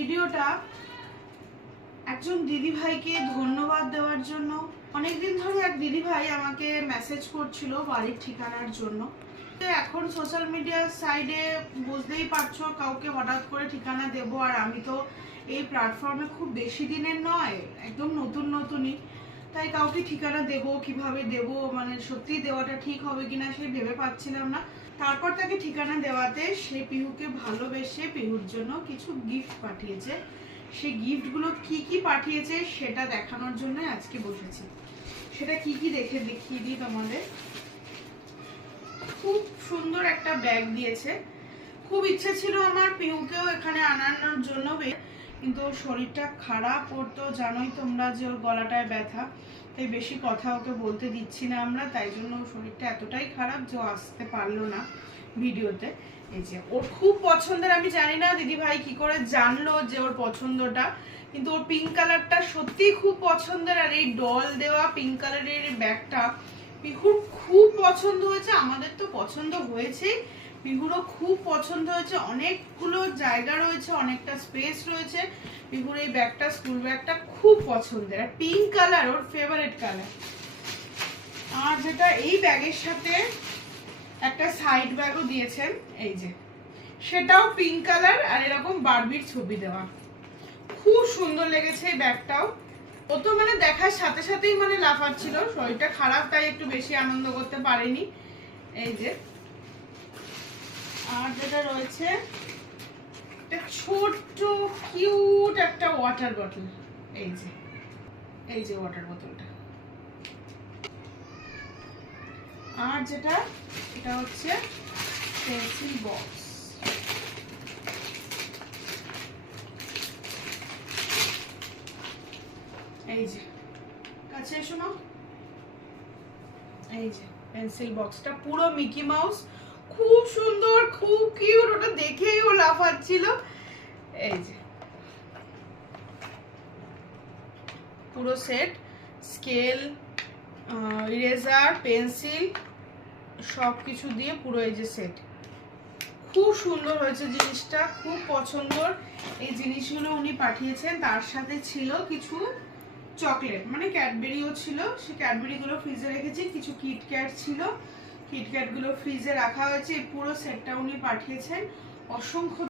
ভিডিওটা একজন দিদি ভাইকে ধন্যবাদ দেওয়ার জন্য। অনেকদিন ধরে এক দিদি ভাই আমাকে মেসেজ করছিল বাড়ির ঠিকানার জন্য। এখন সোশ্যাল মিডিয়ার সাইডে বুঝতেই পারছো, কাউকে হঠাৎ করে ঠিকানা দেব, আর আমি তো এই প্ল্যাটফর্মে খুব বেশি দিনের নয়, একদম নতুনই, তাই কাউকে ঠিকানা দেব কিভাবে দেব, মানে সত্যি দেওয়াটা ঠিক হবে কিনা সে ভেবে পাচ্ছিলাম না। তারপর তাকে ঠিকানা দেওয়াতে সে পিহুকে ভালোবেসে পিহুর জন্য কিছু গিফট পাঠিয়েছে। সেই গিফটগুলো কি পাঠিয়েছে সেটা দেখানোর জন্য আজকে বসেছি। সেটা কি দেখিয়ে দিই তোমাদের। খুব সুন্দর একটা ব্যাগ দিয়েছে। খুব ইচ্ছে ছিল আমার পিহুকেও এখানে আনানোর জন্য, কিন্তু ওর শরীরটা খারাপ। ওর তো জানোই তোমরা যে ওর গলাটায় ব্যথা, তাই বেশি কথা ওকে বলতে দিচ্ছি না আমরা, তাই জন্য ওর শরীরটা এতটাই খারাপ যে আসতে পারলো না ভিডিওতে। এই যে ওর খুব পছন্দের, আমি জানি না দিদি ভাই কি করে জানলো যে ওর পছন্দটা, কিন্তু ওর পিঙ্ক কালারটা সত্যি খুব পছন্দের। আর এই ডল দেওয়া পিঙ্ক কালারের ব্যাগটা পিহুর খুব পছন্দ হয়েছে। আমাদের তো পছন্দ হয়েছেই, পিহুরও খুব পছন্দ হয়েছে। অনেকগুলো জায়গা রয়েছে, অনেকটা স্পেস রয়েছে। পিহুর এই ব্যাগটা, স্কুল ব্যাগটা খুব পছন্দের, আর পিঙ্ক কালার ওর ফেভারিট কালার। আর যেটা এই ব্যাগের সাথে একটা সাইড ব্যাগও দিয়েছেন, এই যে সেটাও পিঙ্ক কালার, আর এরকম বারবির ছবি দেওয়া। খুব সুন্দর লেগেছে এই ব্যাগটাও। ও তো মানে দেখার সাথে সাথেই মানে লাফাচ্ছিল, শরীরটা খারাপ তাই একটু বেশি আনন্দ করতে পারেনি। এই যে আর যেটা রয়েছে একটা ছোট্ট কিউট একটা ওয়াটার বটল। এই যে ওয়াটার বোতলটা। আর যেটা এটা হচ্ছে পেন্সিল বক্স। এই যে কাছে এসো না। এই যে পেন্সিল বক্সটা পুরো মিকি মাউস, খুব সুন্দর, খুব কিউট। ওটা দেখেই ও লাফাচ্ছিল। এই যে পুরো সেট, স্কেল, ইরেজার, পেন্সিল সবকিছু দিয়ে পুরো এই যে সেট। খুব সুন্দর হয়েছে জিনিসটা, খুব পছন্দর। এই জিনিসগুলো উনি পাঠিয়েছেন। তার সাথে ছিল কিছু চকলেট, মানে ক্যাডবেরিও ছিল। সেই ক্যাডবেরিগুলো ফ্রিজে রেখেছি। কিছু কিটক্যাট ছিল, কিটক্যাটগুলো ফ্রিজে রাখা হয়েছে। এই পুরো সেটটা উনি পাঠিয়েছেন। অসংখ্য